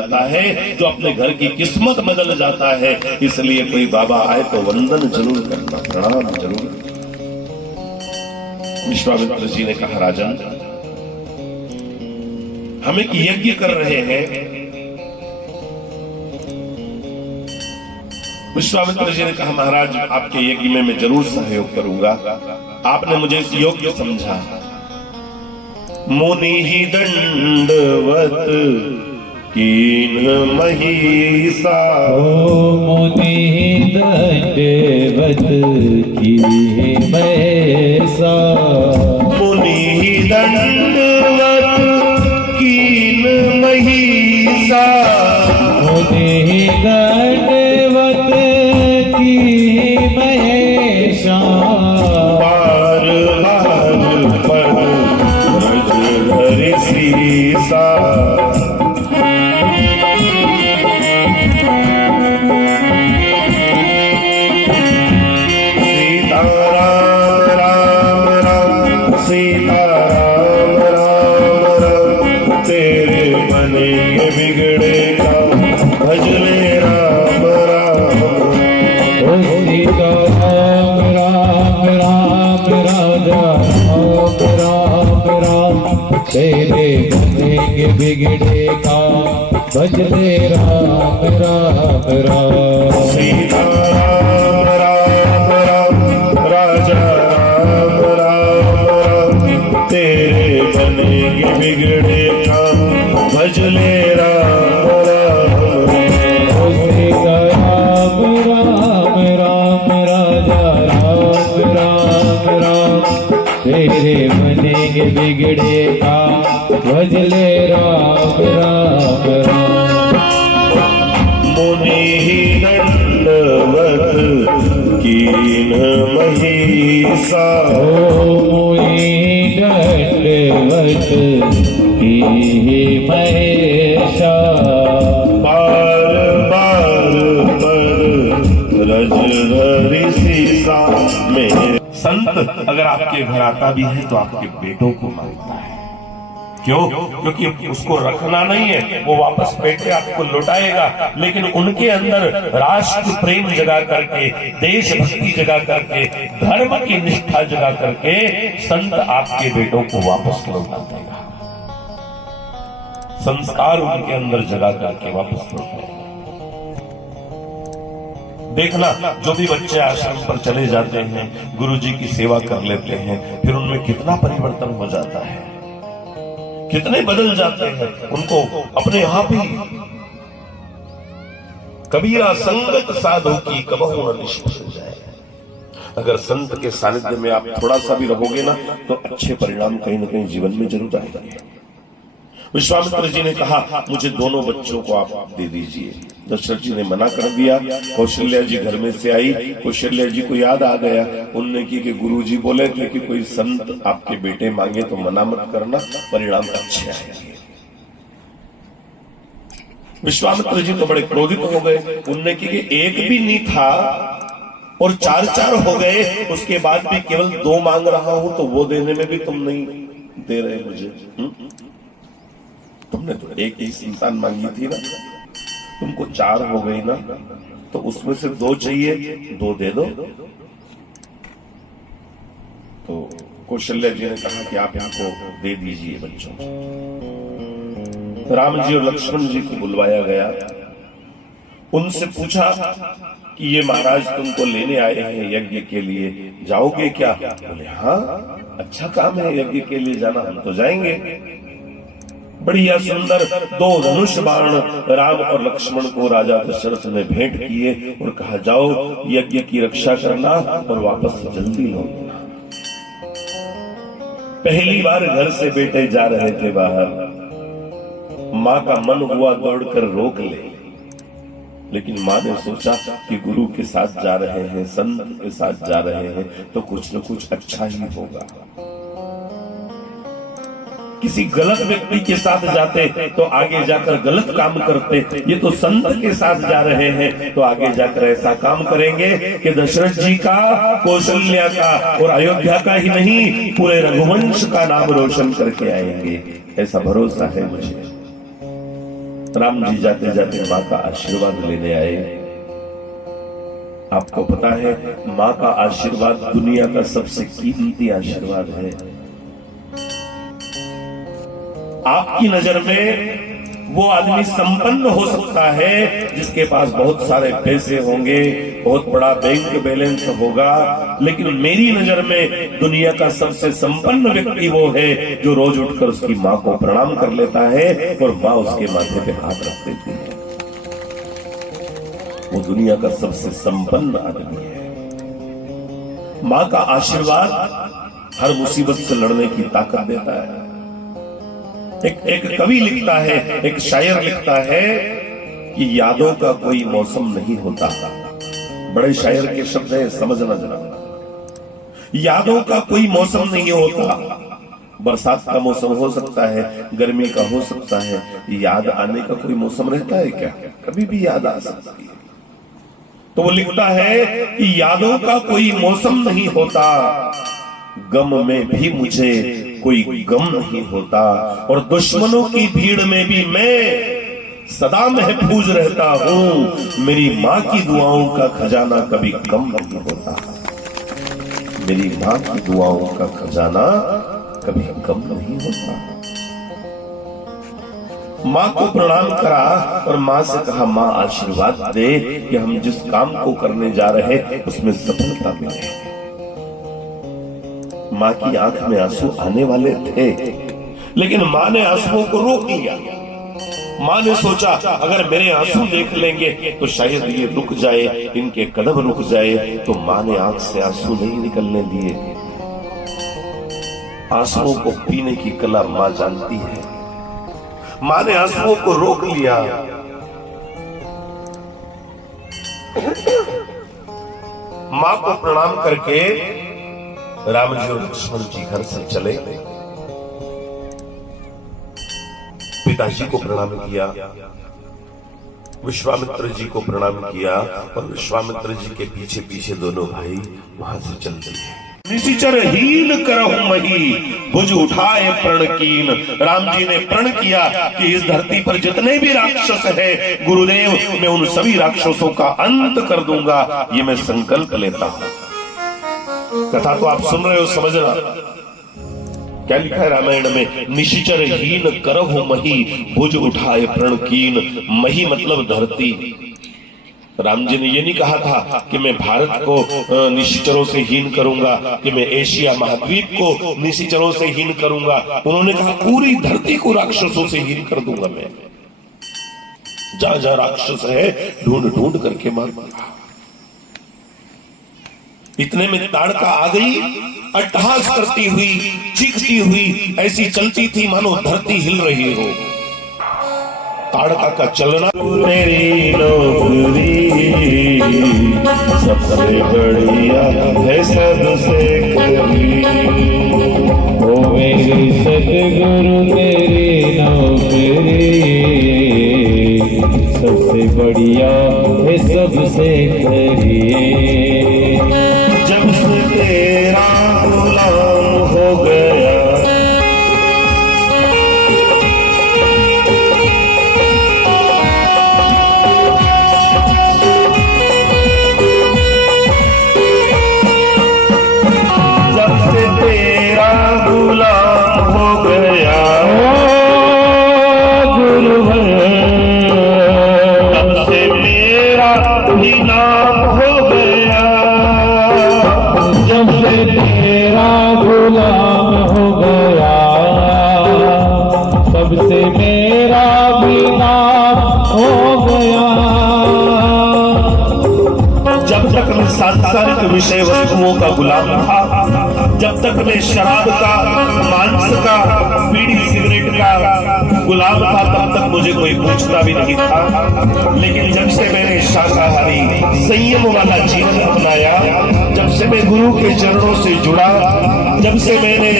जाता है, जो अपने घर की किस्मत बदल जाता है। इसलिए कोई बाबा आए तो वंदन जरूर करना, प्रणाम जरूर। विश्वामित्र जी ने कहा, राजन हम एक यज्ञ कर रहे हैं। विश्वामित्र जी ने कहा, महाराज आपके यज्ञ में मैं जरूर सहयोग करूंगा, आपने मुझे इस योग्य समझा। मुनि ही दंडवत कीन महिषा, मुनि ही दंडवत कीन महिषा, मुनि ही दंडवत कीन महिषा, मुनि ही दंडवत कीन महिषा, बार बार पर ब्रज हरि सीसा। सीता राम राम राम, सीता राम राम राम, तेरे बनेंगे बिगड़े काम, भजले राम राम। ओ सीता राम राम राम, राजा राम राम राम, तेरे बनेंगे बिगड़े काम, भजले राम राम राम। सीता राम राम राम, राजा राम राम राम, तेरे बनेंगे बिगड़े काम, भजले राम राम। ओ सीता राम राम राम, राजा राम राम राम, तेरे बनेंगे बिगड़े काम, भजले राम राम राम। मुनि ही दंडवत कीन महिषा, मुनि दंडवत कीन महिषा, बार बार पर ब्रज हरि सीसा। में संत अगर आपके घर आता भी है तो आपके बेटों को मांगता है। क्यों? क्योंकि उसको रखना नहीं है, वो वापस पेटे आपको लौटाएगा। लेकिन उनके अंदर राष्ट्र प्रेम जगा करके, देशभक्ति जगा करके, धर्म की निष्ठा जगा करके संत आपके बेटों को वापस लौटा देगा। संस्कार उनके अंदर जगा करके वापस लौटाएगा। देखना, जो भी बच्चे आश्रम पर चले जाते हैं, गुरुजी की सेवा कर लेते हैं, फिर उनमें कितना परिवर्तन हो जाता है, कितने बदल जाते हैं। उनको अपने आप ही कबीरा संगत साधु की कबहू न निष्फल जाए। अगर संत के सानिध्य में आप थोड़ा सा भी रहोगे ना, तो अच्छे परिणाम कहीं न कहीं जीवन में जरूर आएंगे। विश्वामित्र जी ने कहा, मुझे दोनों बच्चों को आप दे दीजिए। दशरथ जी ने मना कर दिया। कौशल्या जी घर में से आई। कौशल्या जी को याद आ गया, उनने की कि गुरुजी बोले थे कि कोई संत आपके बेटे मांगे तो मना मत करना, परिणाम अच्छे आएंगे। विश्वामित्र जी तो बड़े क्रोधित हो गए। उनने की कि एक भी नहीं था और चार चार हो गए, उसके बाद भी केवल 2 मांग रहा हूं, तो वो देने में भी तुम नहीं दे रहे मुझे। तुमने तो एक ही संतान मांगी थी ना, तुमको 4 हो गई ना, तो उसमें से 2 चाहिए, 2 दे दो। तो कौशल्या जी ने कहा कि आप इनको दे दीजिए बच्चों को। राम जी और लक्ष्मण जी को बुलवाया गया। उनसे पूछा कि ये महाराज तुमको लेने आए हैं यज्ञ के लिए, जाओगे क्या? बोले हाँ, अच्छा काम है यज्ञ के लिए जाना, हम तो जाएंगे। बढ़िया सुंदर 2 धनुष बाण राम और लक्ष्मण को राजा दशरथ ने भेंट किए और कहा, जाओ यज्ञ की रक्षा करना और वापस जल्दी लौटना। पहली बार घर से बेटे जा रहे थे बाहर। मां का मन हुआ दौड़कर रोक ले, लेकिन मां ने सोचा कि गुरु के साथ जा रहे हैं, संत के साथ जा रहे हैं, तो कुछ न कुछ अच्छा ही होगा। किसी गलत व्यक्ति के साथ जाते तो आगे जाकर गलत काम करते, ये तो संत के साथ जा रहे हैं तो आगे जाकर ऐसा काम करेंगे कि दशरथ जी का, कौशल्या का और अयोध्या का ही नहीं, पूरे रघुवंश का नाम रोशन करके आएंगे। ऐसा भरोसा है मुझे। राम जी जाते जाते माँ का आशीर्वाद लेने आए। आपको पता है माँ का आशीर्वाद दुनिया का सबसे कीमती आशीर्वाद है। आपकी नजर में वो आदमी संपन्न हो सकता है जिसके पास बहुत सारे पैसे होंगे, बहुत बड़ा बैंक बैलेंस होगा, लेकिन मेरी नजर में दुनिया का सबसे संपन्न व्यक्ति वो है जो रोज उठकर उसकी माँ को प्रणाम कर लेता है और माँ उसके माथे पे हाथ रख देती है। वो दुनिया का सबसे संपन्न आदमी है। माँ का आशीर्वाद हर मुसीबत से लड़ने की ताकत देता है। एक कवि लिखता है, एक शायर लिखता है कि यादों का कोई मौसम नहीं होता। बड़े शायर के शब्द है, समझना जरा। यादों का कोई मौसम नहीं होता। बरसात का मौसम हो सकता है, गर्मी का हो सकता है, याद आने का कोई मौसम रहता है क्या? कभी भी याद आ सकती है। तो वो लिखता है कि यादों का कोई मौसम नहीं होता, गम में भी मुझे कोई गम नहीं होता, और दुश्मनों की भीड़ में भी मैं सदा महफूज रहता हूं। मेरी माँ की दुआओं का खजाना कभी कम नहीं होता। मेरी माँ की दुआओं का खजाना कभी कम नहीं होता। माँ को प्रणाम करा और माँ से कहा, माँ आशीर्वाद दे कि हम जिस काम को करने जा रहे उसमें सफलता मिले। माँ की आंख में आंसू आने वाले थे, लेकिन माँ ने आंसुओं को रोक लिया। माँ ने सोचा अगर मेरे आंसू देख लेंगे तो शायद ये रुक जाए, इनके कदम रुक जाए। तो माँ ने आंख से आंसू नहीं निकलने दिए। आंसुओं को पीने की कला माँ जानती है। माँ ने आंसुओं को रोक लिया। माँ को प्रणाम करके राम जी और लक्ष्मण जी घर से चले। पिताजी को प्रणाम किया, विश्वामित्र जी को प्रणाम किया, और विश्वामित्र जी के पीछे पीछे दोनों भाई वहां से चल दिए। निशिचर हीन करहु मही, भुज उठाए प्रण कीन। राम जी ने प्रण किया कि इस धरती पर जितने भी राक्षस हैं, गुरुदेव मैं उन सभी राक्षसों का अंत कर दूंगा, ये मैं संकल्प लेता हूं। कथा तो आप सुन रहे हो, समझना क्या लिखा है रामायण में। निशिचर हीन करहु मही, भुज उठाए प्रण कीन। मही मतलब धरती। राम जी ने ये नहीं कहा था कि मैं भारत को निशिचरों से हीन करूंगा, कि मैं एशिया महाद्वीप को निशिचरों से हीन करूंगा। उन्होंने कहा पूरी धरती को राक्षसों से हीन कर दूंगा मैं। जहां जहां राक्षस है ढूंढ ढूंढ करके मारूंगा। इतने में ताड़का आ गई, अट्टहास करती हुई, चीखती हुई, ऐसी चलती थी मानो धरती हिल रही हो। ताड़का का चलना, मेरी नौकरी सबसे बढ़िया है सबसे करी। ओ मेरे सतगुरु मेरी नौकरी सबसे बढ़िया है सबसे करी। जब से तेरा गुलाम हो गया, जब से तेरा गुलाम हो गया, तब से मेरा भी नाम हो गया। जब से तेरा गुलाम हो गया, तब से मेरा भी नाम हो गया। जब तक मैं सांसारिक विषय वस्तुओं का गुलाम था, जब तक मैं शराब का, मांस का, बीड़ी सिगरेट का गुलाम था, तब तक मुझे कोई पूछता भी नहीं था। लेकिन जब से मैंने शाकाहारी संयम वाला जीवन अपनाया, जब से मैं गुरु के चरणों से जुड़ा, जब से मैंने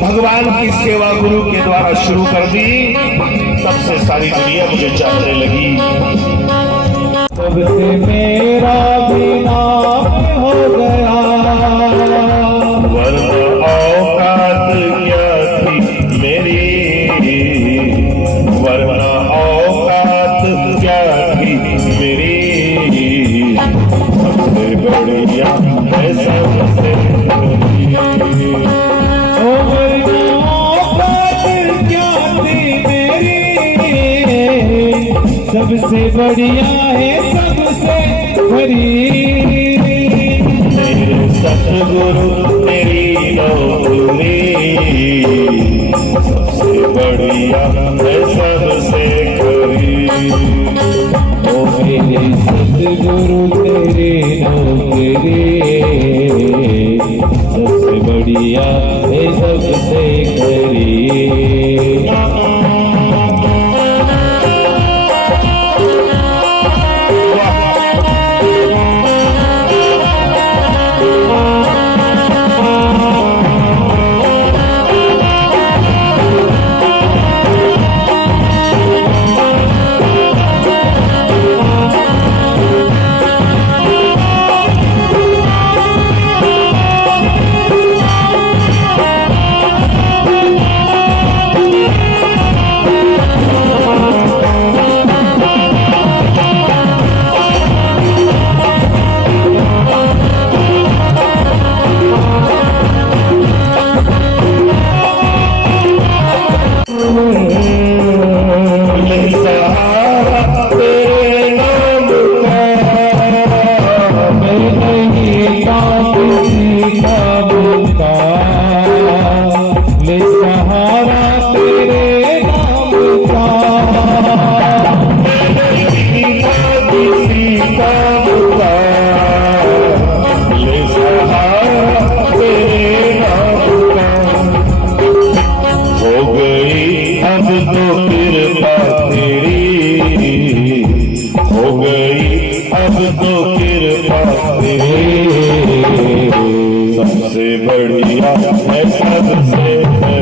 भगवान की सेवा गुरु के द्वारा शुरू कर दी, तब से सारी दुनिया मुझे चाहने लगी। तब से मेरा भी नाम हो गया। वरना औकात क्या थी मेरी, वरना औकात सबसे बढ़िया है सबसे करीब। मेरे सतगुरु तेरी नौकरी सबसे बढ़िया है सबसे करीब। ओ मेरे सतगुरु तेरी नौकरी सबसे बढ़िया है सबसे करीब। सबसे बढ़िया है सबसे हो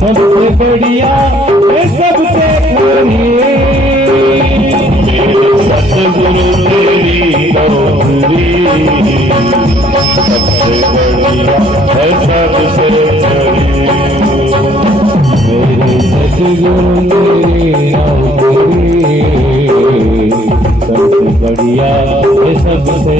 सबसे बढ़िया है सबसे मेरे सतगुरु तेरी नौकरी सबसे बढ़िया है सबसे मेरे सतगुरु तेरी नौकरी सबसे बढ़िया है सबसे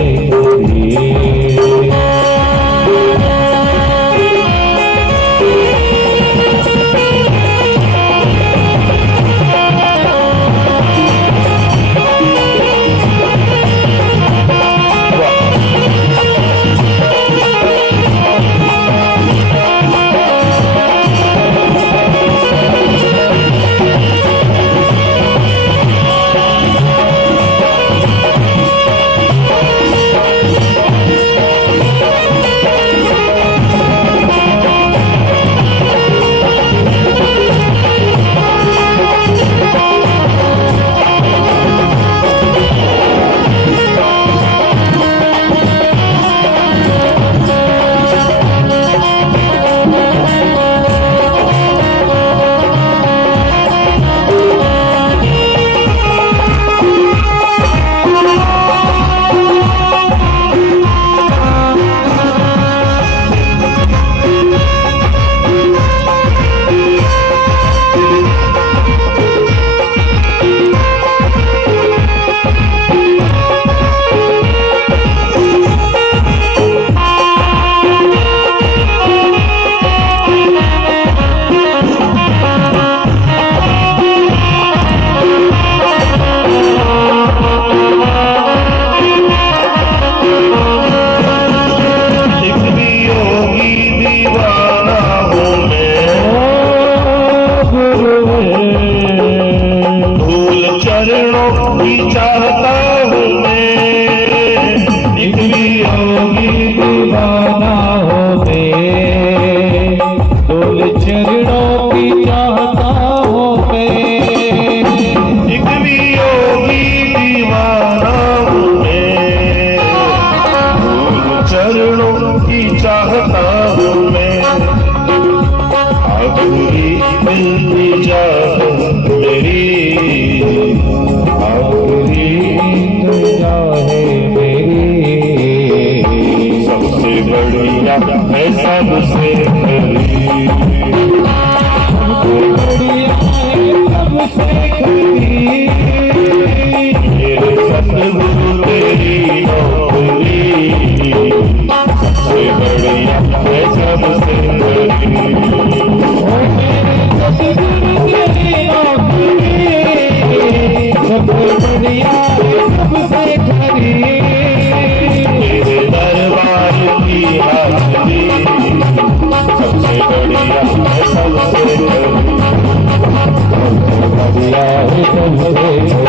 सबसे बढ़िया सबसे बड़ी। सबसे खरी तेरे दरबार की हाजरी सबसे बढ़िया है, सबसे बड़ी। सबसे